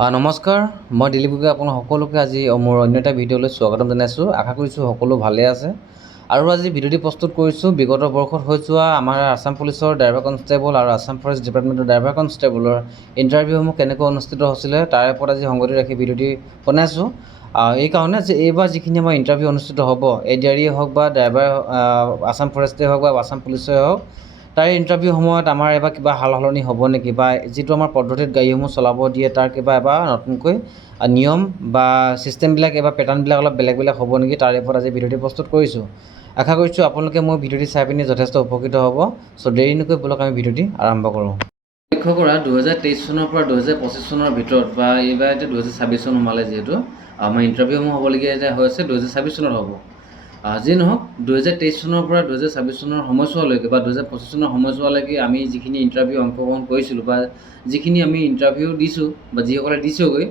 নমস্কাৰ, মই দিলীপ গগৈ আপোনালোক সকলোকে আজি মোৰ অন্য এটা ভিডিঅ'লৈ স্বাগতম জনাইছোঁ। আশা কৰিছোঁ সকলো ভালে আছে। আৰু আজি ভিডিঅ'টি প্ৰস্তুত কৰিছোঁ বিগত বৰ্ষত হৈ যোৱা আমাৰ আছাম পুলিচৰ ড্ৰাইভাৰ কনষ্টেবল আৰু আছাম ফৰেষ্ট ডিপাৰ্টমেণ্টৰ ড্ৰাইভাৰ কনষ্টেবলৰ ইণ্টাৰভিউসমূহ কেনেকৈ অনুষ্ঠিত হৈছিলে তাৰে ওপৰত আজি সংগতি ৰাখি ভিডিঅ'টি বনাইছোঁ। এইকাৰণে যে এইবাৰ যিখিনি আমাৰ ইণ্টাৰভিউ অনুষ্ঠিত হ'ব, এডিআৰইয়ে হওক বা ড্ৰাইভাৰ আছাম ফৰেষ্টেই হওক বা আছাম পুলিচেই হওক, তাৰে ইণ্টাৰভিউ সময়ত আমাৰ এবাৰ কিবা সাল সলনি হ'ব নেকি, বা যিটো আমাৰ পদ্ধতিত গাড়ীসমূহ চলাব দিয়ে তাৰ কিবা এবাৰ নতুনকৈ নিয়ম বা ছিষ্টেমবিলাক এবাৰ পেটাৰ্ণবিলাক অলপ বেলেগ বেলেগ হ'ব নেকি, তাৰে ওপৰত আজি ভিডিঅ'টি প্ৰস্তুত কৰিছোঁ। আশা কৰিছোঁ আপোনালোকে মোৰ ভিডিঅ'টি চাই পিনি যথেষ্ট উপকৃত হ'ব। চ' দেৰি নকৰি ব'লক আমি ভিডিঅ'টি আৰম্ভ কৰোঁ। লক্ষ্য কৰা 2023 চনৰ পৰা 2025 চনৰ ভিতৰত, বা এইবাৰ এতিয়া 2026 চন সোমালে, যিহেতু আমাৰ ইণ্টাৰভিউসমূহ হ'বলগীয়া এতিয়া হৈছে 2026 চনত হ'ব। যি নহওক 2023 চনৰ পৰা 2026 চনৰ সময়ছোৱালৈকে বা 2025 চনৰ সময়ছোৱালৈকে আমি যিখিনি ইণ্টাৰভিউ অংশগ্ৰহণ কৰিছিলোঁ বা যিখিনি আমি ইণ্টাৰভিউ দিছোঁ বা যিসকলে দিছোঁগৈ,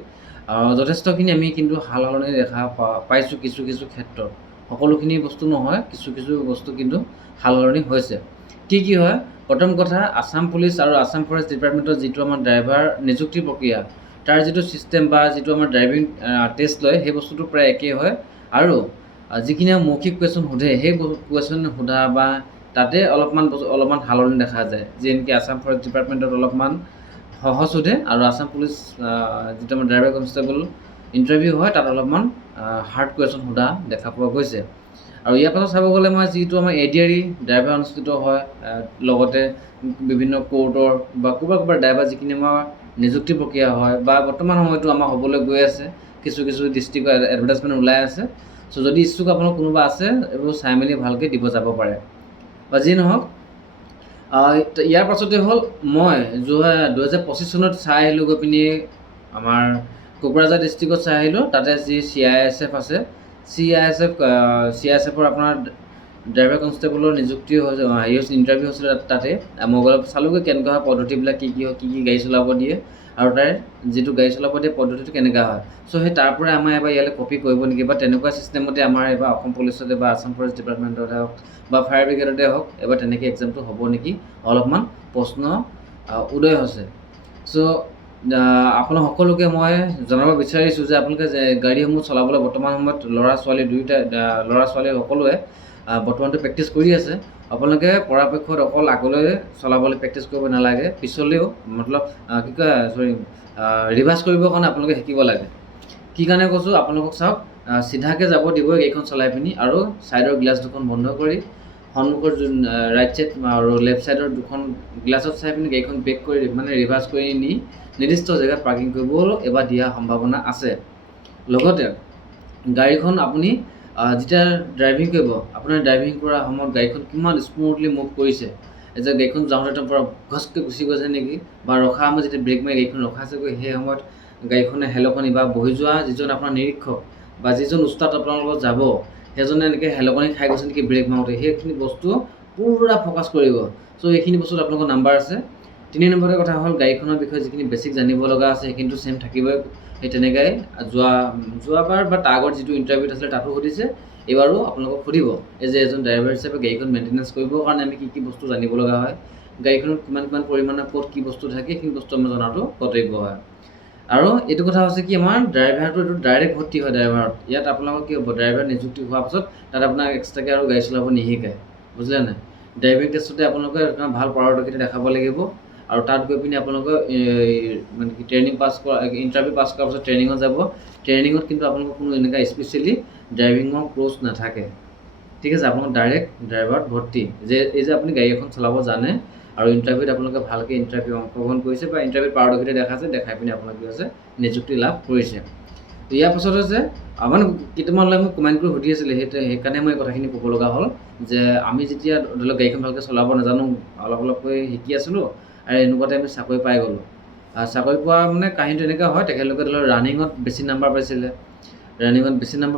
যথেষ্টখিনি আমি কিন্তু সাল সলনি দেখা পাইছোঁ। কিছু কিছু ক্ষেত্ৰত সকলোখিনি বস্তু নহয়, কিছু কিছু বস্তু কিন্তু সাল সলনি হৈছে। কি হয়, প্ৰথম কথা, আছাম পুলিচ আৰু আছাম ফৰেষ্ট ডিপাৰ্টমেণ্টৰ যিটো আমাৰ ড্ৰাইভাৰ নিযুক্তি প্ৰক্ৰিয়া, তাৰ যিটো ছিষ্টেম বা যিটো আমাৰ ড্ৰাইভিং টেষ্ট লয়, সেই বস্তুটো প্ৰায় একেই হয়। আৰু যিখিনি মৌখিক কুৱেশ্যন সোধে, সেই কুৱেশ্যন সোধা বা তাতে অলপমান সালনি দেখা যায়। যেনেকৈ আছাম ফৰেষ্ট ডিপাৰ্টমেণ্টত অলপমান সহজ সোধে আৰু আছাম পুলিচ যিটো আমাৰ ড্ৰাইভাৰ কনষ্টেবল ইণ্টাৰভিউ হয়, তাত অলপমান হাৰ্ড কুৱেশ্যন সোধা দেখা পোৱা গৈছে। আৰু ইয়াৰ পাছত চাব গ'লে মই যিটো আমাৰ এডিআৰই ড্ৰাইভাৰ অনুষ্ঠিত হয়, লগতে বিভিন্ন কোৰ্টৰ বা ক'ৰবাত ড্ৰাইভাৰ যিখিনি আমাৰ নিযুক্তি প্ৰক্ৰিয়া হয়, বা বৰ্তমান সময়তো আমাৰ হ'বলৈ গৈ আছে, কিছু কিছু ডিষ্ট্ৰিক্টৰ এডভাৰটাইজমেণ্ট ওলাই আছে। চ' যদি ইচ্ছুক আপোনালোক কোনোবা আছে, এইবোৰ চাই মেলি ভালকৈ দিব যাব পাৰে। বা যি নহওক, ইয়াৰ পাছতে হ'ল মই 2025 চনত চাই আহিলোঁ, গৈ পিনি আমাৰ কোকৰাঝাৰ ডিষ্ট্ৰিক্টত চাই আহিলোঁ। তাতে যি CISF আছে, CISFৰ আপোনাৰ ড্ৰাইভাৰ কনষ্টেবলৰ নিযুক্তি ইণ্টাৰভিউ হৈছিলে। তাতে মই অলপ চালোঁগৈ কেনেকুৱা হয় পদ্ধতিবিলাক, কি গাড়ী চলাব দিয়ে আৰু তাৰ যিটো গাড়ী চলাব দিয়ে পদ্ধতিটো কেনেকুৱা হয়। চ' সেই তাৰ পৰাই আমাৰ এবাৰ ইয়ালৈ কপি কৰিব নেকি, বা তেনেকুৱা ছিষ্টেমতে আমাৰ এবাৰ অসম পুলিচতে বা আছাম ফৰেষ্ট ডিপাৰ্টমেণ্টতে হওক বা ফায়াৰ ব্ৰিগেডতে হওক, এবাৰ তেনেকৈ এক্সামটো হ'ব নেকি, অলপমান প্ৰশ্ন উদয় হৈছে। চ' আপোনালোক সকলোকে মই জনাব বিচাৰিছোঁ যে আপোনালোকে যে গাড়ীসমূহ চলাবলৈ বৰ্তমান সময়ত ল'ৰা ছোৱালী সকলোৱে বৰ্তমানটো প্ৰেক্টিছ কৰি আছে। আপোনালোকে পৰাপক্ষত অকল আগলৈ চলাবলৈ প্ৰেক্টিছ কৰিব নালাগে, পিছলৈও ৰিভাৰ্ছ কৰিবৰ কাৰণে আপোনালোকে শিকিব লাগে। কি কাৰণে কৈছোঁ, আপোনালোকক চাওক, চিধাকৈ যাব দিবই গাড়ীখন চলাই পিনি, আৰু ছাইডৰ গ্লাছ দুখন বন্ধ কৰি সন্মুখৰ ৰাইট ছাইড আৰু লেফ্ট ছাইডৰ দুখন গ্লাছত চাই পিনি গাড়ীখন ব্ৰেক কৰি ৰিভাৰ্ছ কৰি নি নিৰ্দিষ্ট জেগাত পাৰ্কিং কৰিবলৈ এবাৰ দিয়া সম্ভাৱনা আছে। লগতে গাড়ীখন আপুনি যেতিয়া ড্ৰাইভিং কৰিব, আপোনাৰ ড্ৰাইভিং কৰাৰ সময়ত গাড়ীখন কিমান স্মুথলি মুভ কৰিছে, যে গাড়ীখন যাওঁতে পৰা ঘছকৈ গুচি গৈছে নেকি, বা ৰখা সময়ত যেতিয়া ব্ৰেক মাৰি গাড়ীখন ৰখাইছেগৈ, সেই সময়ত গাড়ীখনে হেলকনি বা বহি যোৱা যিজন আপোনাৰ নিৰীক্ষক বা যিজন উস্তাদ আপোনাৰ লগত যাব, সেইজনে এনেকৈ হেলকনি খাই গৈছে নেকি ব্ৰেক মাৰোঁতে, সেইখিনি বস্তু পূৰা ফ'কাছ কৰিব। চ' এইখিনি বস্তুত আপোনালোকৰ নাম্বাৰ আছে। 3 নম্বৰৰ কথা হ'ল, গাড়ীখনৰ বিষয়ে যিখিনি বেছিক জানিব লগা আছে সেইখিনিতো চেম থাকিবই। সেই তেনেকৈ যোৱাবাৰ বা তাৰ আগত যিটো ইণ্টাৰভিউত আছিলে তাতো সুধিছে, এইবাৰো আপোনালোকক সুধিব, এই যে এজন ড্ৰাইভাৰ হিচাপে গাড়ীখন মেইনটেনেঞ্চ কৰিবৰ কাৰণে আমি কি বস্তু জানিব লগা হয়, গাড়ীখনত কিমান পৰিমাণৰ ক'ত কি বস্তু থাকে, সেইখিনি বস্তু আমি জনাটো কৰ্তব্য হয়। আৰু এইটো কথা হৈছে কি, আমাৰ ড্ৰাইভাৰটো এইটো ডাইৰেক্ট ভৰ্তি হয় ড্ৰাইভাৰত। ইয়াত আপোনালোকৰ কি হ'ব, ড্ৰাইভাৰ নিযুক্তি হোৱাৰ পাছত তাত আপোনাক এক্সট্ৰাকৈ আৰু গাড়ী চলাব নিশিকায়, বুজিলে নাই। ড্ৰাইভিং টেষ্টতে আপোনালোকে ভাল পাৰদৰ্শিতা দেখাব লাগিব, আৰু তাত গৈ পিনি আপোনালোকৰ মানে কি ট্ৰেইনিং ইণ্টাৰভিউ পাছ কৰাৰ পাছত ট্ৰেইনিঙত যাব। ট্ৰেইনিঙত কিন্তু আপোনালোকৰ কোনো এনেকুৱা স্পেচিয়েলি ড্ৰাইভিঙৰ কোৰ্চ নাথাকে, ঠিক আছে। আপোনালোক ডাইৰেক্ট ড্ৰাইভাৰত ভৰ্তি, এই যে আপুনি গাড়ী এখন চলাব জানে আৰু ইণ্টাৰভিউত আপোনালোকে ভালকৈ ইণ্টাৰভিউ অংশগ্ৰহণ কৰিছে বা ইণ্টাৰভিউত পাৰদৰ্শিতা দেখাই পিনি আপোনালোকে কি হৈছে, নিযুক্তি লাভ কৰিছে। ইয়াৰ পাছত হৈছে মানে কেইটামানলৈ মোক কমেণ্ট কৰি সুধি আছিলে, সেইকাৰণে মই এই কথাখিনি ক'ব লগা হ'ল যে আমি যেতিয়া ধৰি লওক গাড়ীখন ভালকৈ চলাব নাজানো, অলপকৈ শিকি আছিলোঁ, আৰু এনেকুৱাতে আমি চাকৰি পাই গ'লোঁ। চাকৰি পোৱা মানে কাহিনীটো এনেকুৱা হয়, তেখেতলোকে ধৰি লওক ৰানিঙত বেছি নাম্বাৰ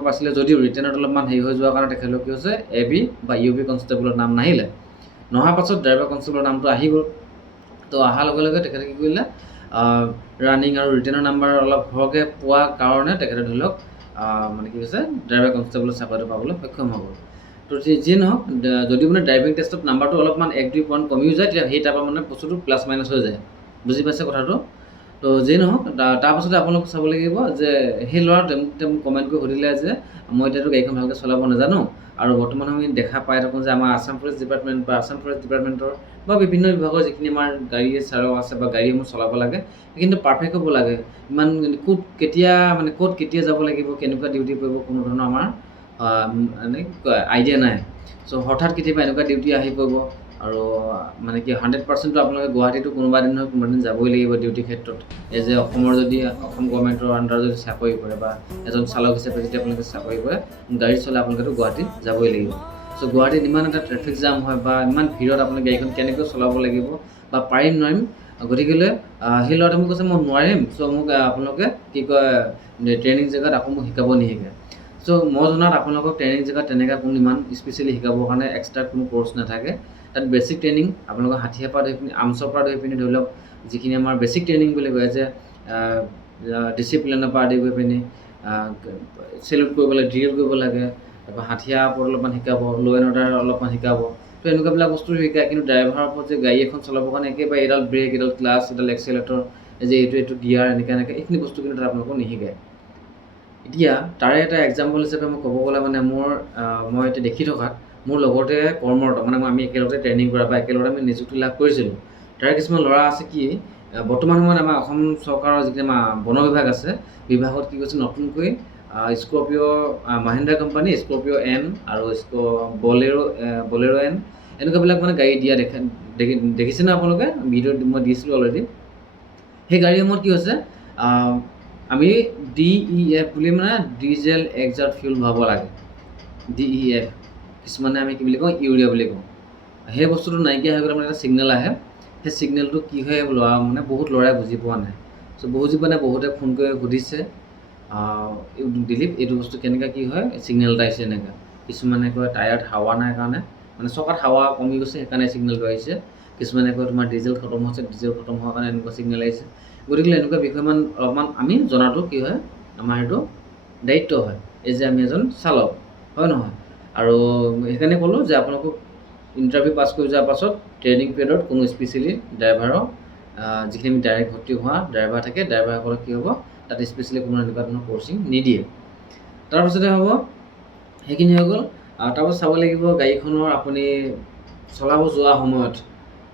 পাইছিলে, যদিও ৰিটেনত অলপমান হেৰি হৈ যোৱাৰ কাৰণে তেখেতলোক কি হৈছে, AB বা UB কনষ্টেবলৰ নাম নাহিলে। নহাৰ পাছত ড্ৰাইভাৰ কনষ্টেবলৰ নামটো আহি গ'ল। তো অহাৰ লগে লগে তেখেতে কি কৰিলে, ৰানিং আৰু ৰিটেনৰ নাম্বাৰ অলপ সৰহকৈ পোৱাৰ কাৰণে তেখেতে ধৰি লওক মানে কি হৈছে, ড্ৰাইভাৰ কনষ্টেবলৰ চাকৰিটো পাবলৈ সক্ষম হৈ গ'ল। তো যি নহওক, যদি মানে ড্ৰাইভিং টেষ্টত নাম্বাৰটো অলপমান 1-2 পইণ্ট কমিও যায়, তেতিয়া সেই তাৰপৰা মানে বস্তুটো প্লাছ মাইনাছ হৈ যায়, বুজি পাইছে কথাটো। তো যেই নহওক তাৰপাছতে আপোনালোক চাব লাগিব যে সেই ল'ৰাটোৱে মোক কমেণ্ট কৰি সুধিলে যে মই এতিয়াতো গাড়ীখন ভালকৈ চলাব নাজানো আৰু বৰ্তমান আমি দেখা পাই থাকোঁ যে আমাৰ আছাম পুলিচ ডিপাৰ্টমেণ্ট বা আছাম ফৰেষ্ট ডিপাৰ্টমেণ্টৰ বা বিভিন্ন বিভাগৰ যিখিনি আমাৰ গাড়ী চালক আছে বা গাড়ীসমূহ চলাব লাগে কিন্তু পাৰফেক্ট হ'ব লাগে। ইমান ক'ত কেতিয়া যাব লাগিব, কেনেকুৱা ডিউটি কৰিব, কোনো ধৰণৰ আমাৰ মানে আইডিয়া নাই। চ' হঠাৎ কেতিয়াবা এনেকুৱা ডিউটি আহি পৰিব আৰু মানে কি 100%টো আপোনালোকে গুৱাহাটীতো কোনোবা দিন নহয় কোনোবা দিন যাবই লাগিব ডিউটি ক্ষেত্ৰত। এই যে অসমৰ যদি অসম গভৰ্ণমেণ্টৰ আণ্ডাৰত যদি চাকৰি কৰে বা এজন চালক হিচাপে যদি আপোনালোকে চাকৰি কৰে, গাড়ী চলাই আপোনালোকেতো গুৱাহাটী যাবই লাগিব। চ' গুৱাহাটীত ইমান এটা ট্ৰেফিক জাম হয় বা ইমান ভিৰত আপোনালোকে গাড়ীখন কেনেকৈ চলাব লাগিব বা পাৰিম নোৱাৰিম, গতিকেলৈ সেই ল'ৰাটোৱে মোক কৈছে মই নোৱাৰিম। চ' মোক আপোনালোকে কি কয় ট্ৰেইনিং জেগাত আকৌ মোক শিকাব নিশিকে। চ' মই জনাত আপোনালোকক ট্ৰেইনিং জেগাত তেনেকৈ কোনো ইমান স্পেচিয়েলি শিকাবৰ কাৰণে এক্সট্ৰা কোনো কোৰ্চ নাথাকে। তাত বেছিক ট্ৰেইনিং আপোনালোকৰ হাঠিয়াৰ পৰা ধৰি পিনি আৰ্মছৰ পৰা ধৰি পিনি ধৰি লওক যিখিনি আমাৰ বেছিক ট্ৰেইনিং বুলি কয় যে ডিচিপ্লিনৰ পৰা আদি কৰি পিনি চেলুট কৰিব লাগে, ড্ৰিল কৰিব লাগে, তাৰপৰা হাঠিয়াৰ ওপৰত অলপমান শিকাব, ল' এণ্ড অৰ্ডাৰ অলপমান শিকাব। তো এনেকুৱাবিলাক বস্তু শিকায়। কিন্তু ড্ৰাইভাৰৰ ওপৰত যে গাড়ী এখন চলাবৰ কাৰণে একেবাৰে এডাল ব্ৰেক, এডাল ক্লাছ, এডাল এক্সেলেটৰ, যে এইটো গিয়াৰ এনেকৈ এইখিনি বস্তু কিন্তু তাত আপোনালোকক নিশিকায়। এতিয়া তাৰে এটা এক্সাম্পল হিচাপে মই ক'ব গ'লে মানে মই এতিয়া দেখি থকাত মোৰ লগতে কৰ্মৰত মানে আমি একেলগতে ট্ৰেইনিং কৰা বা একেলগতে আমি নিযুক্তি লাভ কৰিছিলোঁ। তাৰে কিছুমান ল'ৰা আছে কি বৰ্তমান সময়ত আমাৰ অসম চৰকাৰৰ যিখিনি আমাৰ বন বিভাগ আছে, বিভাগত কি কৈছে নতুনকৈ Scorpio' Mahindra company, Scorpio' N আৰু বলেৰ' এন এনেকুৱাবিলাক মানে গাড়ী দিয়া দেখিছে ন আপোনালোকে? ভিডিঅ'ত মই দিছিলোঁ অলৰেডি। সেই গাড়ীসমূহত কি হৈছে আমি DEF বুলি মানে ডিজেল এক্সহাউষ্ট ফিউল ভৰাব লাগে। DEF কিছুমানে আমি কি বুলি কওঁ ইউৰিয়া বুলি কওঁ। সেই বস্তুটো নাইকিয়া হৈ গ'লে মানে এটা ছিগনেল আহে। সেই ছিগনেলটো কি হয় মানে বহুত ল'ৰাই বুজি পোৱা নাই। চ' বুজি পোৱা নাই, বহুতে ফোন কৰি সুধিছে দিলীপ এইটো বস্তু কেনেকৈ কি হয়, ছিগনেল এটা আহিছে এনেকৈ। কিছুমানে কয় টায়াৰত হাৱা নাই কাৰণে, মানে চকাত হাৱা কমি গৈছে সেইকাৰণে ছিগনেলটো আহিছে। কিছুমানে কয় তোমাৰ ডিজেল খতম হৈছে, ডিজেল খতম হোৱাৰ কাৰণে এনেকুৱা ছিগনেল আহিছে। গতিকে এনেকুৱা বিষয়মান অলপমান আমি জনাটো কি হয় আমাৰ সেইটো দায়িত্ব হয়, এই যে আমি এজন চালক হয় নহয়। আৰু সেইকাৰণে ক'লোঁ যে আপোনালোকক ইণ্টাৰভিউ পাছ কৰি যোৱাৰ পাছত ট্ৰেইনিং পিৰিয়ডত কোনো স্পেচিয়েলি ড্ৰাইভাৰক যিখিনি আমি ডাইৰেক্ট ভৰ্তি হোৱা ড্ৰাইভাৰ থাকে, ড্ৰাইভাৰসকলক কি হ'ব তাত স্পেচিয়েলি কোনো এনেকুৱা ধৰণৰ কৰ্চিং নিদিয়ে। তাৰপাছতে হ'ব সেইখিনি হৈ গ'ল। তাৰপাছত চাব লাগিব গাড়ীখনৰ আপুনি চলাব যোৱা সময়ত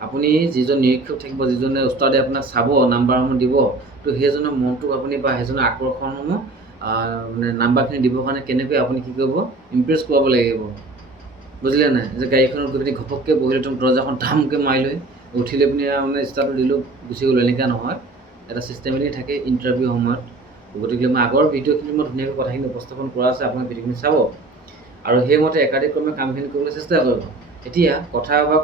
আপুনি যিজন নিৰীক্ষক থাকিব, যিজনে উস্তাদে আপোনাক চাব, নাম্বাৰসমূহ দিব, তো সেইজনৰ মনটোক আপুনি বা সেইজনৰ আকৰ্ষণসমূহ মানে নাম্বাৰখিনি দিবৰ কাৰণে কেনেকৈ আপুনি কি কৰিব ইমপ্ৰেছ কৰাব লাগিব, বুজিলে নাই? যে গাড়ীখনত গৈ পিনি ঘপককৈ বহিলে দৰজাখন ধামকৈ মাৰি লৈ উঠিলে পিনি মানে ষ্টাৰ্টটো দিলোঁ গুচি গ'লোঁ, এনেকুৱা নহয়। এটা ছিষ্টেমেটিক থাকে ইণ্টাৰভিউ সময়ত। গতিকে মই আগৰ ভিডিঅ'খিনি মই ধুনীয়াকৈ কথাখিনি উপস্থাপন কৰা আছে, আপুনি ভিডিঅ'খিনি চাব আৰু সেইমতে একাধিক্ৰমে কামখিনি কৰিবলৈ চেষ্টা কৰিব। এতিয়া কথা বা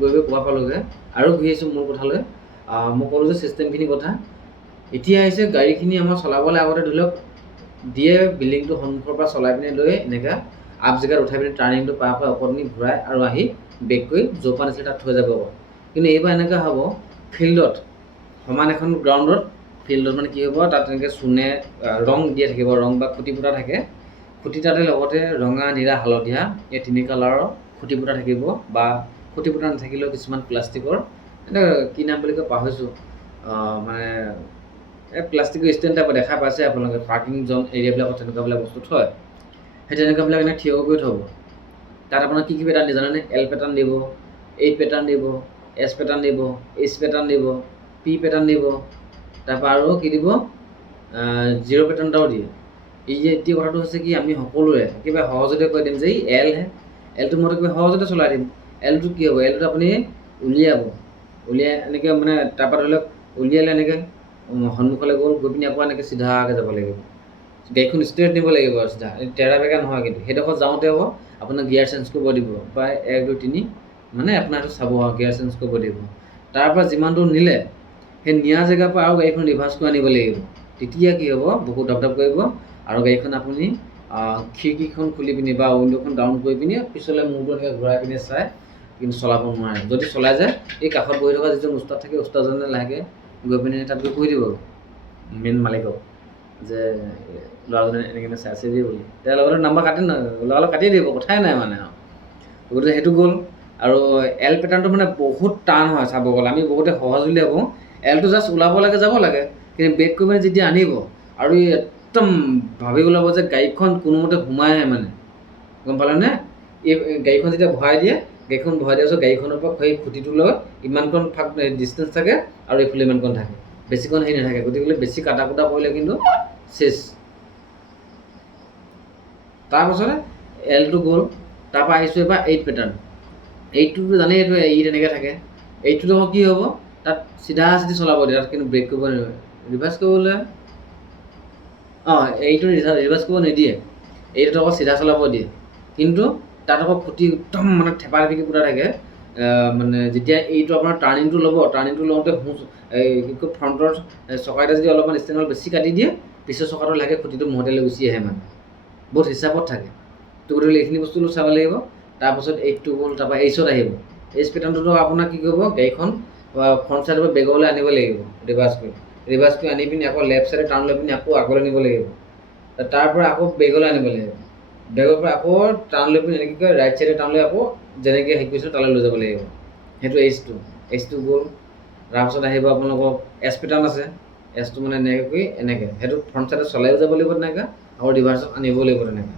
গৈ ক'বা পালোঁগৈ আৰু ঘূৰি আহিছোঁ মোৰ কথালৈ। মই ক'লোঁ যে ছিষ্টেমখিনি কথা। এতিয়া আহিছে গাড়ীখিনি আমাৰ চলাবলৈ আগতে ধৰি লওক দিয়ে বিল্ডিংটো সন্মুখৰ পৰা চলাই পিনি লৈ এনেকৈ আপ জেগাত উঠাই পিনি টাৰ্ণিংটো পাৰ পৰা ওপৰত নি ঘূৰাই আৰু আহি বেক কৰি জোপা নিছিলে তাত থৈ যাব। কিন্তু এইবাৰ এনেকুৱা হ'ব ফিল্ডত, সমান এখন গ্ৰাউণ্ডত ফিল্ডত মানে কি হ'ব তাত এনেকৈ চূণে ৰং দিয়া থাকিব, ৰং বা খুঁটি পুতা থাকে। খুঁটি তাতে লগতে ৰঙা, নীলা, হালধীয়া এই 3 কালাৰৰ খুঁটি পুতা থাকিব বা খুঁটি পুতা নাথাকিলেও কিছুমান প্লাষ্টিকৰ এটা কি নাম বুলি কয় পাহৰিছোঁ, মানে এই প্লাষ্টিকৰ ষ্টেণ্ড টাইপৰ দেখা পাইছে আপোনালোকে পাৰ্কিং জ'ন এৰিয়াবিলাকত তেনেকুৱাবিলাক বস্তু থয়। সেই তেনেকুৱাবিলাক এনেকৈ থিয় কৰি থ'ব। তাত আপোনাৰ কি পেটাৰ্ণ দিয়ে জানেনে? L পেটাৰ্ণ দিব, A পেটাৰ্ণ দিব, S পেটাৰ্ণ দিব, H পেটাৰ্ণ দিব, P পেটাৰ্ণ দিব, তাৰপৰা আৰু কি দিব 0 পেটাৰ্ণ এটাও দিয়ে। এই যে এতিয়া কথাটো হৈছে কি আমি সকলোৱে একেবাৰে সহজতে কৈ দিম যে এই এলহে, এলটো মই একেবাৰে সহজতে চলাই দিম। এলটো কি হ'ব? এলটো আপুনি উলিয়াই এনেকৈ মানে তাৰপৰা ধৰি লওক উলিয়ালে এনেকৈ সন্মুখলৈ গ'ল, গৈ পিনি আকৌ এনেকৈ চিধাকৈ যাব লাগিব। গাড়ীখন ষ্ট্ৰেইট নিব লাগিব আৰু চিধা, তেৰা বেকা নহয়। কিন্তু সেইডোখৰত যাওঁতে হ'ব আপোনাৰ গিয়াৰ চেঞ্জ কৰিব দিব, প্ৰায় 1, 2, 3 মানে আপোনাৰ সেইটো চাব আৰু গিয়াৰ চেঞ্জ কৰিব দিব। তাৰপৰা যিমান দূৰ নিলে সেই নিয়া জেগাৰ পৰা আৰু গাড়ীখন ৰিভাৰ্চ কৰি আনিব লাগিব। তেতিয়া কি হ'ব বহুত ধপ কৰিব আৰু গাড়ীখন আপুনি খিৰিকীখন খুলি পিনি বা উইণ্ড'খন ডাউন কৰি পিনি পিছলৈ মূৰটো এনেকৈ ঘূৰাই পিনি চাই কিন্তু চলাব নোৱাৰে। যদি চলাই যায় এই কাষত বহি থকা যিজন উস্তাদ থাকে, উস্তাদজনে লাহেকৈ গৈ পিনি তাত গৈ কৈ দিব মেইন মালিকক যে ল'ৰাজনে এনেকৈ চাই আছে দেই বুলি। তেওঁৰ লগতে নাম্বাৰ লগালগ কাটিয়ে দিব, কথাই নাই মানে আৰু। গতিকে সেইটো গ'ল। আৰু এল পেটাৰ্ণটো মানে বহুত টান হয় চাব গ'লে, আমি বহুতে সহজ বুলি ভাবোঁ। এলটো জাষ্ট ওলাব লাগে, যাব লাগে, কিন্তু ব্ৰেক কৰি মানে যেতিয়া আনিব আৰু একদম ভাবিব লাগিব যে গাড়ীখন কোনোমতে সোমাই আহে মানে, গম পালেনে? এই গাড়ীখন যেতিয়া ভৰাই দিয়ে, গাড়ীখন ভৰাই দিয়াৰ পিছত গাড়ীখনৰ পৰা সেই খুঁটিটোৰ লগত ইমানকণ ডিষ্টেঞ্চ থাকে আৰু এইফালে ইমানকণ থাকে, বেছিকণ হেৰি নাথাকে। গতিকে বেছি কাটা কুটা কৰিলে কিন্তু চেচ। তাৰপাছতে এলটো গ'ল, তাৰপৰা আহিছোঁ এবাৰ 8 পেটাৰ্ণ। 8টোতো জানেই, এইটো তেনেকৈ থাকে। 8টোত আকৌ কি হ'ব, তাত চিধা চিধি চলাব দিয়ে, তাত কিন্তু ব্ৰেক কৰিব নোৱাৰে। ৰিভাৰ্চ কৰিবলৈ এইটো ৰিভাৰ্চ কৰিব নিদিয়ে, এইটোত আকৌ চিধা চলাব দিয়ে। কিন্তু তাত আকৌ খুঁটি একদম মানে থেপা থেপিকৈ কুটা থাকে। মানে যেতিয়া এইটো আপোনাৰ টাৰ্ণিংটো ল'ব, টাৰ্ণিংটো লওঁতে কি কয় ফ্ৰণ্টৰ চকাইটা যদি অলপমান ষ্টেণ্ডত বেছি কাটি দিয়ে, পিছৰ চকাটো লাগে খুঁটিটো মহতিয়াই লৈ গুচি আহে মানে, বহুত হিচাপত থাকে। তো গতিকে এইখিনি বস্তু চাব লাগিব। তাৰপাছত 8টো গ'ল, তাৰপৰা 8ত আহিব। এইচ পেটাৰ্ণটোতো আপোনাৰ কি কৰিব, গাড়ীখন ফ্ৰণ্ট ছাইডৰ পৰা বেগলৈ আনিব লাগিব, ৰিভাৰ্চ কৰি আনি পিনি আকৌ লেফ্ট ছাইডে টাৰ্ণ লৈ পিনি আকৌ আগলৈ নিব লাগিব। তাৰ পৰা আকৌ বেগলৈ আনিব লাগিব, বেগৰ পৰা আকৌ টাৰ্ণ লৈ পিনি এনেকৈ কয় ৰাইট ছাইডে টাৰ্ণ লৈ আকৌ যেনেকৈ হেৰি কৰিছিলোঁ তালৈ লৈ যাব লাগিব। সেইটো এইচটো গ'ল। তাৰপাছত আহিব আপোনালোকৰ এছ পেটাৰ্ণ আছে। এছটো মানে এনেকৈ কৰি এনেকৈ, সেইটো ফ্ৰণ্ট ছাইডে চলাইও যাব লাগিব তেনেকৈ, আৰু ৰিভাৰ্চত আনিব লাগিব তেনেকৈ।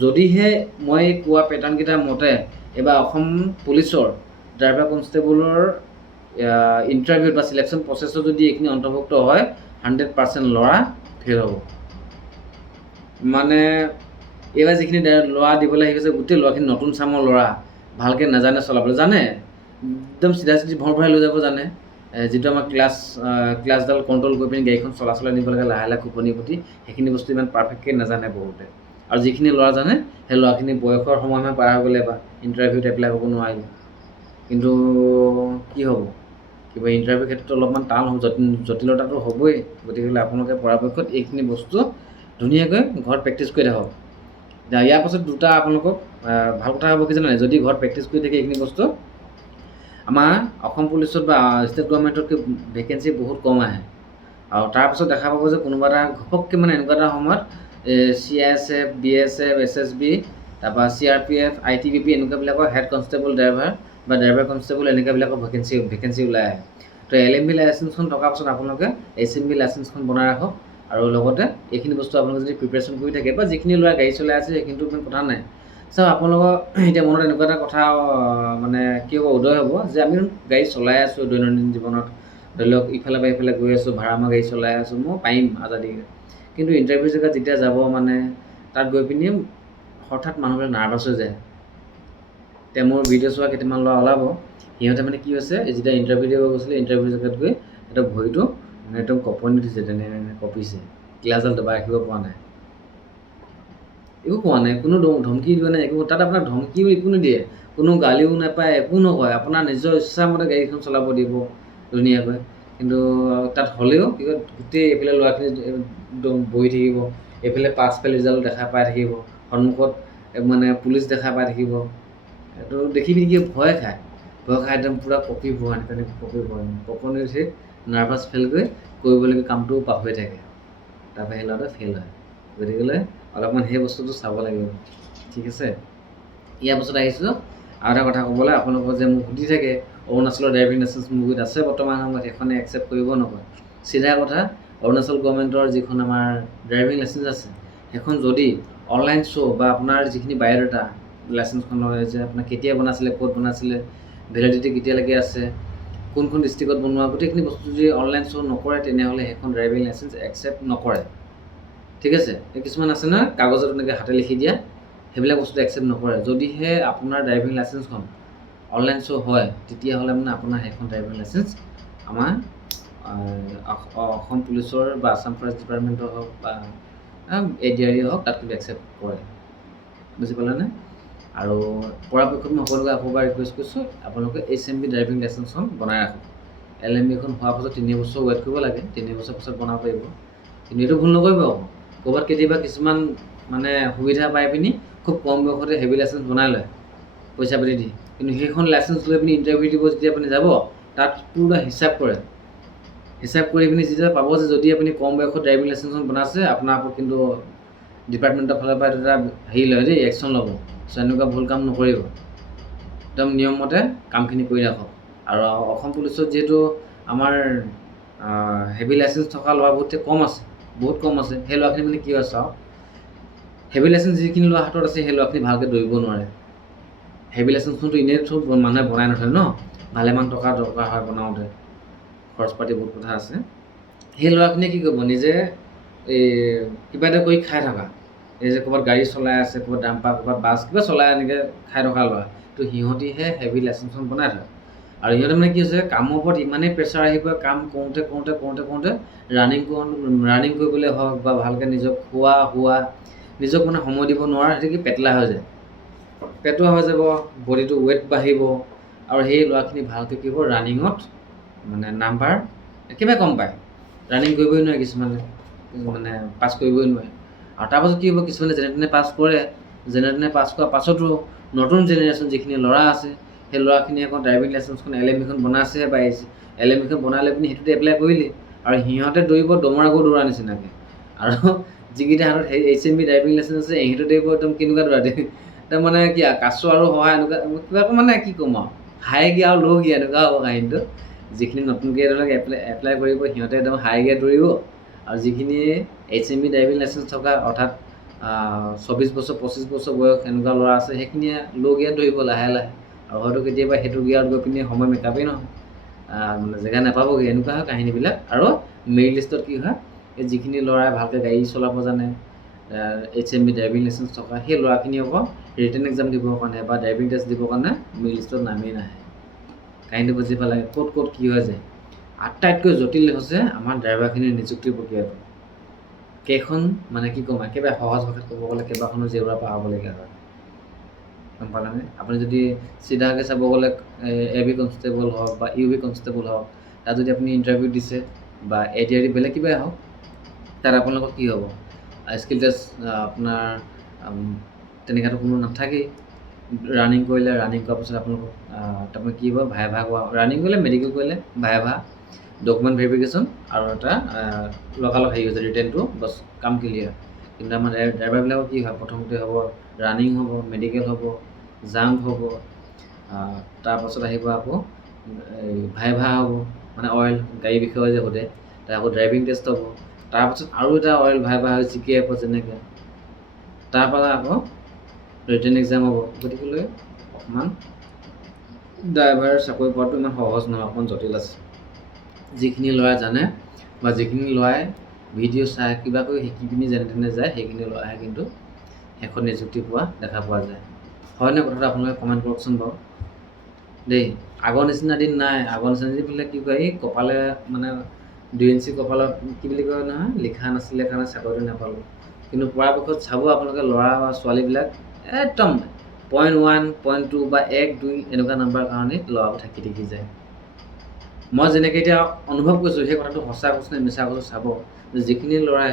যদিহে মই কোৱা পেটাৰ্ণকেইটাৰ মতে এইবাৰ অসম পুলিচৰ ড্ৰাইভাৰ কনষ্টেবলৰ ইণ্টাৰভিউত বা চিলেকশ্যন প্ৰচেছত যদি এইখিনি অন্তৰ্ভুক্ত হয়, 100% ল'ৰা ফেইল হ'ব। মানে এইবাৰ যিখিনি ল'ৰা দিবলৈ আহি গৈছে, গোটেই ল'ৰাখিনি নতুন চামৰ ল'ৰা, ভালকৈ নাজানে চলাবলৈ, জানে একদম চিধা চিধি ভৰাই লৈ যাব জানে, যিটো আমাৰ ক্লাছডাল কণ্ট্ৰল কৰি পিনি গাড়ীখন চলাই নিব লাগে লাহে লাহে খোপনি পুতি, সেইখিনি বস্তু ইমান পাৰফেক্টকৈ নাজানে বহুতে। আৰু যিখিনি ল'ৰা জানে, সেই ল'ৰাখিনি বয়সৰ সময়হে পাৰ হৈ গ'লে বা ইণ্টাৰভিউত এপ্লাই হ'ব নোৱাৰিলে। কিন্তু কি হ'ব, কিবা ইণ্টাৰভিউৰ ক্ষেত্ৰত অলপমান টান হ'ব, জটিলতাটো হ'বই। গতিকে আপোনালোকে পৰাপক্ষত এইখিনি বস্তু ধুনীয়াকৈ ঘৰত প্ৰেক্টিছ কৰি থাকক। ইয়াৰ পাছত দুটা আপোনালোকক ভাল কথা হ'ব কি জানে, যদি ঘৰত প্ৰেক্টিছ কৰি থাকে এইখিনি বস্তু, আমাৰ অসম পুলিচত বা ষ্টেট গভৰ্ণমেণ্টতকৈ ভেকেঞ্চি বহুত কম আহে। আৰু তাৰপিছত দেখা পাব যে কোনোবা এটা ঘপককৈ মানে এনেকুৱা এটা সময়ত CISF, BSF, SSB, তাৰপৰা CRPF, ITBP এনেকুৱাবিলাকৰ হেড কনষ্টেবল ড্ৰাইভাৰ বা ড্ৰাইভাৰ কনষ্টেবল এনেকুৱাবিলাকৰ ভেকেঞ্চি ওলাই আহে। তো LMB লাইচেঞ্চখন থকাৰ পাছত আপোনালোকে HMB লাইচেঞ্চখন বনাই ৰাখক। আৰু লগতে এইখিনি বস্তু আপোনালোকে যদি প্ৰিপেৰেশ্যন কৰি থাকে, বা যিখিনি ল'ৰা গাড়ী চলাই আছে সেইখিনিতো ইমান কথা নাই। চাওক আপোনালোকৰ এতিয়া মনত এনেকুৱা এটা কথা মানে কি হ'ব, উদয় হ'ব যে আমি গাড়ী চলাই আছোঁ দৈনন্দিন জীৱনত, ধৰি লওক ইফালে বা ইফালে গৈ আছোঁ, ভাড়া মই গাড়ী চলাই আছোঁ, মই পাৰিম আজাদিকৈ। কিন্তু ইণ্টাৰভিউ জেগাত যেতিয়া যাব, মানে তাত গৈ পিনি হঠাৎ মানুহবিলাক নাৰ্ভাছ হৈ যায়। এতিয়া মোৰ ভিডিঅ' চোৱা কেইটামান ল'ৰা ওলাব, সিহঁতে মানে কি হৈছে, যেতিয়া ইণ্টাৰভিউ দিব গৈছিলে, ইণ্টাৰভিউ জেগাত গৈ এটা ভৰিটো মানে একদম কঁপনি উঠিছে, তেনে কঁপিছে, ক্লাছডাল দবাই ৰাখিব পৰা নাই, একো কোৱা নাই, কোনো ধমকি দিয়া নাই, একো। তাত আপোনাক ধমকিও একো নিদিয়ে, কোনো গালিও নাপায়, একো নকয়, আপোনাৰ নিজৰ ইচ্ছামতে গাড়ীখন চলাব দিব ধুনীয়াকৈ। কিন্তু তাত হ'লেও কি কয়, গোটেই এইফালে ল'ৰাখিনি বহি থাকিব, এইফালে পাছ ফেল ৰিজাল্ট দেখা পাই থাকিব, সন্মুখত মানে পুলিচ দেখা পাই থাকিব। এইটো দেখি পিনি কি ভয় খায় একদম পূৰা কঁপিব, কঁপনি উঠি নাৰ্ভাছ ফেল কৰি কৰিবলগীয়া কামটোও পাহৰি থাকে, তাৰপৰা সেই ল'ৰাটো ফেইল হয়। গতিকে অলপমান সেই বস্তুটো চাব লাগিব, ঠিক আছে। ইয়াৰ পাছত আহিছোঁ আৰু এটা কথা ক'বলৈ, আপোনালোকৰ যে মোক সুধি থাকে অৰুণাচলৰ ড্ৰাইভিং লাইচেঞ্চ মোৰ গুৰিত আছে বৰ্তমান সময়ত, সেইখনে একচেপ্ট কৰিব নকয়। চিধা কথা, অৰুণাচল গভৰ্ণমেণ্টৰ যিখন আমাৰ ড্ৰাইভিং লাইচেঞ্চ আছে, সেইখন যদি অনলাইন শ্ব' বা আপোনাৰ যিখিনি বায়'ডাটা লাইচেঞ্চখনৰ যে আপোনাৰ কেতিয়া বনাইছিলে, ক'ত বনাইছিলে, ভেলিডিটি কেতিয়ালৈকে আছে, কোনখন ডিষ্ট্ৰিক্টত বনোৱা, গোটেইখিনি বস্তু যদি অনলাইন শ্ব' নকৰে, তেনেহ'লে সেইখন ড্ৰাইভিং লাইচেঞ্চ একচেপ্ট নকৰে, ঠিক আছে। কিছুমান আছে নহয় কাগজত এনেকৈ হাতে লিখি দিয়া, সেইবিলাক বস্তু একচেপ্ট নকৰে। যদিহে আপোনাৰ ড্ৰাইভিং লাইচেঞ্চখন অনলাইন শ্ব' হয়, তেতিয়াহ'লে মানে আপোনাৰ সেইখন ড্ৰাইভিং লাইচেঞ্চ আমাৰ অসম পুলিচৰ বা আছাম ফৰেষ্ট ডিপাৰ্টমেণ্টৰ হওক বা ADRE হওক, তাত কিন্তু একচেপ্ট কৰে, বুজি পালেনে? আৰু পৰাপক্ষত মই সকলোকে আকৌবাৰ ৰিকুৱেষ্ট কৰিছোঁ, আপোনালোকে HMB ড্ৰাইভিং লাইচেঞ্চখন বনাই ৰাখক। LMBখন হোৱাৰ পাছত 3 বছৰ ৱেইট কৰিব লাগে, 3 বছৰ পাছত বনাব পাৰিব। কিন্তু এইটো ভুল নকৰিব আকৌ, ক'ৰবাত কেতিয়াবা কিছুমান মানে সুবিধা পাই পিনি খুব কম বয়সতে হেভি লাইচেঞ্চ বনাই লয় পইচা পাতি দি, কিন্তু সেইখন লাইচেঞ্চ লৈ পিনি ইণ্টাৰভিউ দিব যেতিয়া আপুনি যাব, তাত পুৰা হিচাপ কৰে, হিচাপ কৰি পিনি যেতিয়া পাব যে যদি আপুনি কম বয়সত ড্ৰাইভিং লাইচেঞ্চখন বনাইছে, আপোনাৰ ওপৰত কিন্তু ডিপাৰ্টমেণ্টৰ ফালৰ পৰা এটা হেৰি লয় দেই, একশ্যন ল'ব। চ' এনেকুৱা ভুল কাম নকৰিব, একদম নিয়মমতে কামখিনি কৰি ৰাখক। আৰু অসম পুলিচত যিহেতু আমাৰ হেভি লাইচেঞ্চ থকা ল'ৰা বহুত কম আছে, সেই ল'ৰাখিনি মানে কি হয় চাওক, হেভি লাইচেঞ্চ যিখিনি ল'ৰা হাতত আছে সেই ল'ৰাখিনি ভালকৈ দৌৰিব নোৱাৰে। হেভি লাইচেঞ্চখনতো এনেই চব মানুহে বনাই নথয় ন, ভালেমান টকা দৰকাৰ হয় বনাওঁতে, খৰচ পাতি বহুত কথা আছে। সেই ল'ৰাখিনিয়ে কি কৰিব, নিজে এই কিবা এটা কৰি খাই থকা, এই যে ক'ৰবাত গাড়ী চলাই আছে, ক'ৰবাত ডাম্পাৰ, ক'ৰবাত বাছ কিবা চলাই এনেকৈ খাই থকা ল'ৰা, তো সিহঁতিহে হেভি লাইচেঞ্চখন বনাই থয়। আৰু সিহঁতে মানে কি হৈছে, কামৰ ওপৰত ইমানেই প্ৰেছাৰ আহি পৰে, কাম কৰোঁতে ৰানিং কৰিবলৈ হওক বা ভালকৈ নিজক খোৱা নিজক মানে সময় দিব নোৱাৰা, সেইটো কি পেটলা হৈ যায়, পেটুৱা হৈ যাব, বডিটো ৱেইট বাঢ়িব, আৰু সেই ল'ৰাখিনি ভালকৈ কি হ'ব, ৰানিঙত মানে নাম্বাৰ একেবাৰে কম পায়, ৰানিং কৰিবই নোৱাৰে, কিছুমানে মানে পাছ কৰিবই নোৱাৰে। আৰু তাৰপাছত কি হ'ব, কিছুমানে যেনে তেনে পাছ কৰে, যেনে তেনে পাছ কৰাৰ পাছতো নতুন জেনেৰেশ্যন যিখিনি ল'ৰা আছে, সেই ল'ৰাখিনিয়ে আকৌ ড্ৰাইভিং লাইচেঞ্চখন LMV বনাইছেহে পাইছে, LMV বনাই লৈ পিনি সেইটোতে এপ্লাই কৰিলে, আৰু সিহঁতে দৌৰিব দমৰাগো দৌৰা নিচিনাকৈ, আৰু যিকেইটা হাতত HMV ড্ৰাইভিং লাইচেঞ্চ আছে সিহঁতে দৌৰিব একদম কেনেকুৱা দৌৰা তাৰমানে কি কাছ আৰু সহায় এনেকুৱা কিবা মানে কি ক'ম আৰু, হাই গিয়াৰ আৰু ল' গিয়াৰ এনেকুৱা হ'ব কাহিনীটো। যিখিনি নতুনকৈ ধৰক এপ্লাই কৰিব সিহঁতে একদম হাই গিয়াৰ দৌৰিব, আৰু যিখিনি HMV ড্ৰাইভিং লাইচেঞ্চ থকা অৰ্থাৎ 24 বছৰ 25 বছৰ বয়স এনেকুৱা ল'ৰা আছে, সেইখিনিয়ে ল' গিয়াৰত দৌৰিব লাহে লাহে, আৰু হয়তো কেতিয়াবা সেইটো গিয়াৰত গৈ পিনি সময় মেকআপেই নহয়, মানে জেগা নাপাবগৈ, এনেকুৱা হয় কাহিনীবিলাক। আৰু মেৰিট লিষ্টত কি হয়, এই যিখিনি ল'ৰাই ভালকৈ গাড়ী চলাব জানে, HMV ড্ৰাইভিং লাইচেঞ্চ থকা, সেই ল'ৰাখিনি আকৌ ৰিটেন এক্সাম দিবৰ কাৰণে বা ড্ৰাইভিং টেষ্ট দিবৰ কাৰণে মেৰিট লিষ্টত নামেই নাহে। কাহিনীটো বুজি পালে, ক'ত কি হৈ যায়। আটাইতকৈ জটিল হৈছে আমাৰ ড্ৰাইভাৰখিনিৰ নিযুক্তিৰ প্ৰক্ৰিয়াটো। কেইখন মানে কি ক'ম, একেবাৰে সহজ ভাষাত ক'ব গ'লে কেইবাখনো জেউৰা পাৰ হ'বলগীয়া হয়, গম পালেনে? আপুনি যদি চিধাকৈ চাব গ'লে AB কনষ্টেবল হওক বা UB কনষ্টেবল হওক, তাত যদি আপুনি ইণ্টাৰভিউ দিছে বা ADRE বেলেগ কিবাই হওক, তাত আপোনালোকৰ কি হ'ব, স্কিল টেষ্ট আপোনাৰ তেনেকুৱাতো কোনো নাথাকেই। ৰানিং কৰিলে, ৰানিং কৰাৰ পাছত আপোনালোকক তাৰপৰা কি হ'ব, ভাইভা কৰা, ৰানিং কৰিলে, মেডিকেল কৰিলে ভাইভা, ডকুমেণ্ট ভেৰিফিকেশ্যন, আৰু এটা লগালগ হেৰি হৈছে ৰিটেনটো, বছ কাম ক্লিয়াৰ। কিন্তু আমাৰ ড্ৰাইভাৰবিলাকৰ কি হয়, প্ৰথমতে হ'ব ৰানিং হ'ব, মেডিকেল হ'ব, জাম্প হ'ব, তাৰপাছত আহিব আকৌ এই ভাইভা হ'ব, মানে অইল গাড়ীৰ বিষয়ে যে সোধে, তাৰ আকৌ ড্ৰাইভিং টেষ্ট হ'ব, তাৰপাছত আৰু এটা অইল ভাইভা হয় GKF যেনেকৈ, তাৰপৰা আকৌ ৰিটেন এক্সাম হ'ব। গতিকেলৈ অকণমান ড্ৰাইভাৰ চাকৰি পোৱাটো ইমান সহজ নহয়, অকণমান জটিল আছে। যিখিনি ল'ৰাই জানে বা যিখিনি ল'ৰাই ভিডিঅ' চাই কিবা কৰি শিকি পিনি যেনে তেনে যায়, সেইখিনি ল'ৰাইহে কিন্তু শেষত নিযুক্তি পোৱা দেখা পোৱা যায়। হয়নে কথাটো আপোনালোকে কমেণ্ট কৰকচোন বাৰু দেই। আগৰ নিচিনা দিন নাই, আগৰ নিচিনা দিন বোলে কি কয়, এই কপালে মানে 2 ইঞ্চি কপালত কি বুলি কয় নহয়, লিখা নাছিলে কাৰণে চাকৰিটো নাপালোঁ। কিন্তু পৰাপক্ষত চাব আপোনালোকে ল'ৰা বা ছোৱালীবিলাক একদম 0.1, 0.2 বা 1, 2 এনেকুৱা নাম্বাৰ কাৰণেই ল'ৰাবোৰ থাকি যায়। মই যেনেকৈ এতিয়া অনুভৱ কৰিছোঁ, সেই কথাটো সঁচা কৈছোঁ নে মিছা কৈছোঁ চাব, যে যিখিনি ল'ৰাই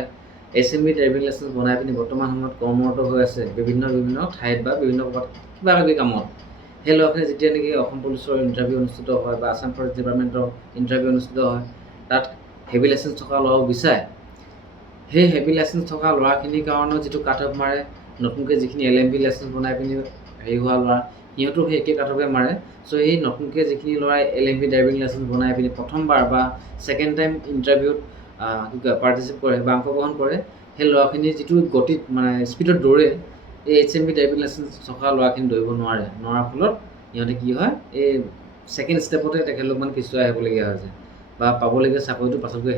HMV ড্ৰাইভিং লাইচেঞ্চ বনাই পিনি বৰ্তমান সময়ত কৰ্মৰত হৈ আছে বিভিন্ন ঠাইত বা বিভিন্ন ক'ৰবাত কিবা কিবি কামত, সেই ল'ৰাখিনি যেতিয়া নেকি অসম পুলিচৰ ইণ্টাৰভিউ অনুষ্ঠিত হয় বা আছাম ফৰেষ্ট ডিপাৰ্টমেণ্টৰ ইণ্টাৰভিউ অনুষ্ঠিত হয়, তাত হেভি লাইচেঞ্চ থকা ল'ৰাও বিচাৰে। সেই হেভি লাইচেঞ্চ থকা ল'ৰাখিনিৰ কাৰণেও যিটো কাট অফ মাৰে, নতুনকৈ যিখিনি LMV লাইচেঞ্চ বনাই পিনি হেৰি হোৱা ল'ৰা, সিহঁতেও সেই একে কাট অফে মাৰে। চ' সেই নতুনকৈ যিখিনি ল'ৰাই LMV ড্ৰাইভিং লাইচেঞ্চ বনাই পিনি প্ৰথমবাৰ বা ছেকেণ্ড টাইম ইণ্টাৰভিউত কি কয় পাৰ্টিচিপেট কৰে বা অংশগ্ৰহণ কৰে, সেই ল'ৰাখিনিৰ যিটো গতিত মানে স্পীডত দৌৰে, এই HMV ড্ৰাইভিং লাইচেঞ্চ থকা ল'ৰাখিনি দৌৰিব নোৱাৰাৰ ফলত সিহঁতে কি হয়, এই ছেকেণ্ড ষ্টেপতে তেখেতলোক মানে পিছুৱাই আহিবলগীয়া হৈ যায়, বা পাবলগীয়া চাকৰিটো পাছত গৈ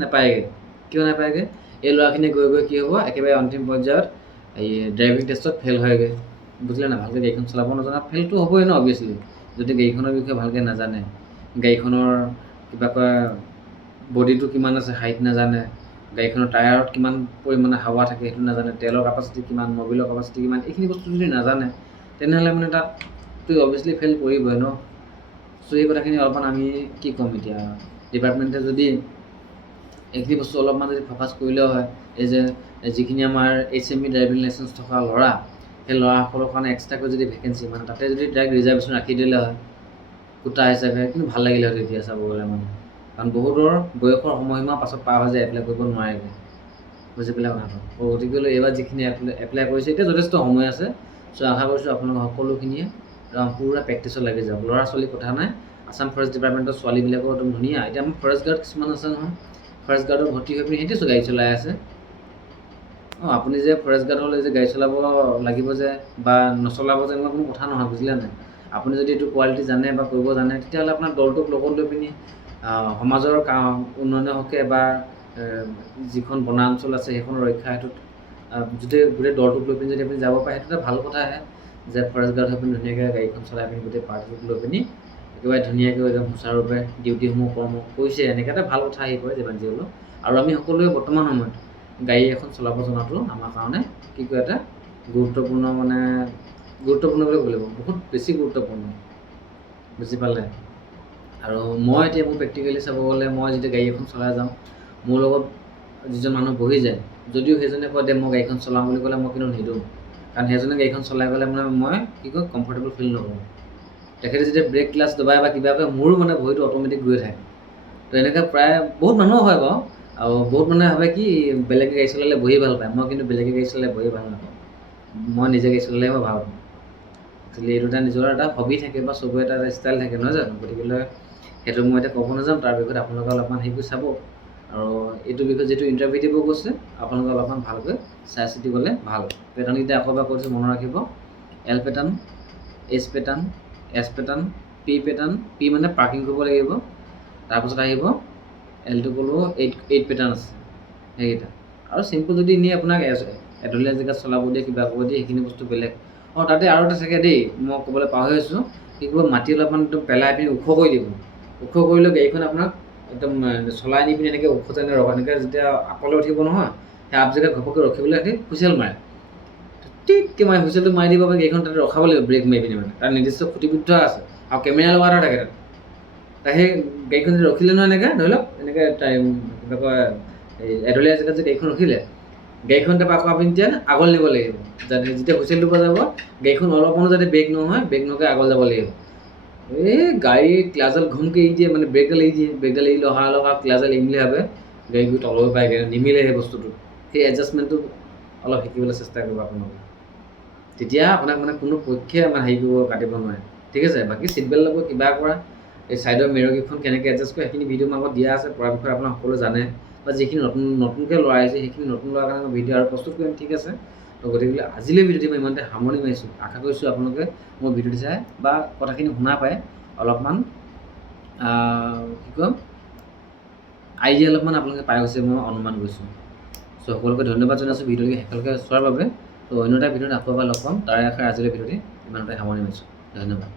নাপায়গৈ। কিয় নাপায়গৈ? এই ল'ৰাখিনিয়ে গৈ কি হ'ব, একেবাৰে অন্তিম পৰ্যায়ত এই ড্ৰাইভিং টেষ্টত ফেইল হয়গৈ। বুজিলে না? ভালকৈ গাড়ীখন চলাব নজনা ফেইলটো হ'বই ন অবভিয়াছলি, যদি গাড়ীখনৰ বিষয়ে ভালকৈ নাজানে, গাড়ীখনৰ কিবা কয় বডিটো কিমান আছে হাইট নাজানে, গাড়ীখনৰ টায়াৰত কিমান পৰিমাণে হাৱা থাকে সেইটো নাজানে, তেলৰ কেপাচিটি কিমান, মবিলৰ কেপাচিটি কিমান, এইখিনি বস্তু যদি নাজানে, তেনেহ'লে মানে তাততো অবভিয়াছলি ফেইল কৰিবই ন। চ' এই কথাখিনি অলপমান আমি কি ক'ম এতিয়া, ডিপাৰ্টমেণ্টে যদি এইখিনি বস্তু অলপমান যদি ফ'কাছ কৰিলে হয়, এই যে যিখিনি আমাৰ HMV ড্ৰাইভিং লাইচেঞ্চ থকা ল'ৰা, সেই ল'ৰাসকলৰ কাৰণে এক্সট্ৰাকৈ যদি ভেকেঞ্চি মানে তাতে যদি ডাইৰেক্ট ৰিজাৰ্ভেশ্যন ৰাখি দিলে হয় কোটা হিচাপে, কিন্তু ভাল লাগিলে হয় তেতিয়া চাব গ'লে মানে। কাৰণ বহুতৰ বয়সৰ সময়সীমা পাছত পাৰ হৈ যায়, এপ্লাই কৰিব নোৱাৰেগৈ। বুজি পেলাই কথাটো। গতিকেলৈ এইবাৰ যিখিনি এপ্লাই কৰিছে, এতিয়া যথেষ্ট সময় আছে। চ' আশা কৰিছোঁ আপোনালোক সকলোখিনিয়ে পূৰা প্ৰেক্টিছত লাগি যাওক। ল'ৰা ছোৱালীৰ কথা নাই, আছাম ফৰেষ্ট ডিপাৰ্টমেণ্টৰ ছোৱালীবিলাকৰ একদম ধুনীয়া। এতিয়া আমাৰ ফৰেষ্ট গাৰ্ড কিছুমান আছে নহয়, ফৰেষ্ট গাৰ্ডত ভৰ্তি হৈ পিনি সিহঁতে গাড়ী চলাই আছে। আপুনি যে ফৰেষ্ট গাৰ্ড হ'লে যে গাড়ী চলাব লাগিব যে বা নচলাব যে এনেকুৱা কোনো কথা নহয়, বুজিলে নাই? আপুনি যদি এইটো কোৱালিটি জানে বা কৰিব জানে, তেতিয়াহ'লে আপোনাৰ দলটোক লগত লৈ পিনি সমাজৰ উন্নয়নৰ হকে বা যিখন বনাঞ্চল আছে সেইখনৰ ৰক্ষা হেতুত যদি গোটেই দলটোক লৈ পিনি যদি আপুনি যাব পাৰে, সেইটো এটা ভাল কথাহে যে ফৰেষ্ট গাৰ্ড হৈ পিনি ধুনীয়াকৈ গাড়ীখন চলাই পিনি গোটেই পাৰ্টিটোক লৈ পিনি একেবাৰে ধুনীয়াকৈ একদম সুচাৰুৰূপে ডিউটিসমূহ কৰ্ম কৰিছে, এনেকৈ এটা ভাল কথা আহি পৰে যিমান যি হ'লেও। আৰু আমি সকলোৱে বৰ্তমান সময়ত গাড়ী এখন চলাব জনাটো আমাৰ কাৰণে কি কয় এটা গুৰুত্বপূৰ্ণ বুলি ক'ব লাগিব, বহুত বেছি গুৰুত্বপূৰ্ণ, বুজি পালে? আৰু মই এতিয়া মোৰ প্ৰেক্টিকেলি চাব গ'লে মই যেতিয়া গাড়ী এখন চলাই যাওঁ, মোৰ লগত যিজন মানুহ বহি যায়, যদিও সেইজনে কয় দে মই গাড়ীখন চলাওঁ বুলি ক'লে মই কিন্তু নিদিওঁ, কাৰণ সেইজনে গাড়ীখন চলাই গ'লে মই কি কয় কমফৰ্টেবল ফিল নকৰোঁ। তেখেতে যেতিয়া ব্ৰেক ক্লাছ দবাই বা কিবা কৰে, মোৰো ভৰিটো অট'মেটিক গৈ থাকে। তো এনেকৈ প্ৰায় বহুত মানুহো হয় বাৰু, আৰু বহুত মানুহে ভাবে কি বেলেগে গাড়ী চলালে বহি ভাল পায়, মই কিন্তু বেলেগে গাড়ী চলালে বহি ভাল নাপাওঁ, মই নিজে গাড়ী চলালে মই ভাল পাওঁ। একচুৱেলি এইটো এটা নিজৰ এটা হবি থাকে বা চবৰে এটা ষ্টাইল থাকে, নহয় জানো? গতিকে সেইটো মই এতিয়া ক'ব নাযাম, তাৰ বিষয়ত আপোনালোকে অলপমান হেৰি কৰি চাব। আৰু এইটো বিষয়ত যিটো ইণ্টাৰভিউ দিব গৈছে, আপোনালোকে অলপমান ভালকৈ চাই চিতি গ'লে ভাল। পেটাৰ্ণকেইটা আকৌ এবাৰ কৈছোঁ, মনত ৰাখিব। L pattern, S pattern, S pattern, P pattern, P মানে পাৰ্কিং কৰিব লাগিব, তাৰপাছত আহিব এলটো ক'লোঁ 8 পেটাৰ্ণ আছে সেইকেইটা। আৰু চিম্পল যদি এনেই আপোনাক এঢলীয়া জেগাত চলাব দিয়ে, কিবা কৰিব দিয়ে, সেইখিনি বস্তু বেলেগ। তাতে আৰু এটা থাকে দেই, মই ক'বলৈ পাহৰি আছোঁ, কি কৰিব মাটি অলপমান একদম পেলাই পিনি ওখ কৰি দিব, ওখ কৰিলে গাড়ীখন আপোনাক একদম চলাই নি পিনি এনেকৈ ওখতে এনেকৈ যেতিয়া আপলৈ উঠিব নহয়, সেই আপ জেগাত ঘপককৈ ৰখিবলৈ সিহঁতি হুইচেল মাৰে, টিককৈ মাৰি হুইচেলটো মাৰি দিব, গাড়ীখন তাতে ৰখাব লাগিব ব্ৰেক মাৰি পিনি, তাৰ নিৰ্দিষ্ট খুঁটিবিদ্ধ আছে আৰু কেমেৰা লগা এটা থাকে তাত। সেই গাড়ীখন যদি ৰখিলে নহয় এনেকৈ ধৰি লওক এনেকৈ কিবা কয় এই এঢলীয়া জেগাত যে গাড়ীখন ৰখিলে, গাড়ীখন তাৰপৰা আকৌ আপুনি এতিয়া আগলৈ নিব লাগিব, যাতে যেতিয়া হুইচেলটো বজাব গাড়ীখন অলপমানো যাতে ব্ৰেক নহয়, ব্ৰেক নোহোৱাকৈ আগলৈ যাব লাগিব। গাড়ী ক্লাছডাল ঘুমকৈ এৰি দিয়ে, ব্ৰেকডাল এৰি দিয়ে, ব্ৰেকডাল এৰি লগা ক্লাছডাল এৰি বুলি ভাবে, গাড়ী গৈ তললৈ পায়গৈ, নিমিলে সেই বস্তুটো। সেই এডজাষ্টমেণ্টটো অলপ শিকিবলৈ চেষ্টা কৰিব আপোনালোকে, তেতিয়া আপোনাক কোনো পক্ষে হেৰি কৰিব কাটিব নোৱাৰে, ঠিক আছে? বাকী ছিট বেল্ট ল'ব, কিবা কৰা, এই ছাইডৰ মিৰৰকেইখন কেনেকৈ এডজাষ্ট কৰে সেইখিনি ভিডিঅ' মোৰ আগত দিয়া আছে, পৰাপক্ষত আপোনাক সকলোৱে জানে, বা যিখিনি নতুনকৈ ল'ৰা আহিছে সেইখিনি নতুন ল'ৰাৰ কাৰণে মই ভিডিঅ' আৰু প্ৰস্তুত কৰিম, ঠিক আছে? তো গতিকে আজিলৈ ভিডিঅ'টি মই ইমানতে সামৰণি মাৰিছোঁ। আশা কৰিছোঁ আপোনালোকে মোৰ ভিডিঅ'টি চাই বা কথাখিনি শুনা পাই অলপমান কি ক'ম আইডিয়া অলপমান আপোনালোকে পাই গৈছে মই অনুমান কৰিছোঁ। চ' সকলোকে ধন্যবাদ জনাইছোঁ ভিডিঅ'টি শেষলৈকে চোৱাৰ বাবে। তো অন্য এটা ভিডিঅ'ত আকৌ এবাৰ লগ পাম, তাৰে আশাৰে আজিলৈ ভিডিঅ'টি ইমানতে সামৰণি মাৰিছোঁ। ধন্যবাদ।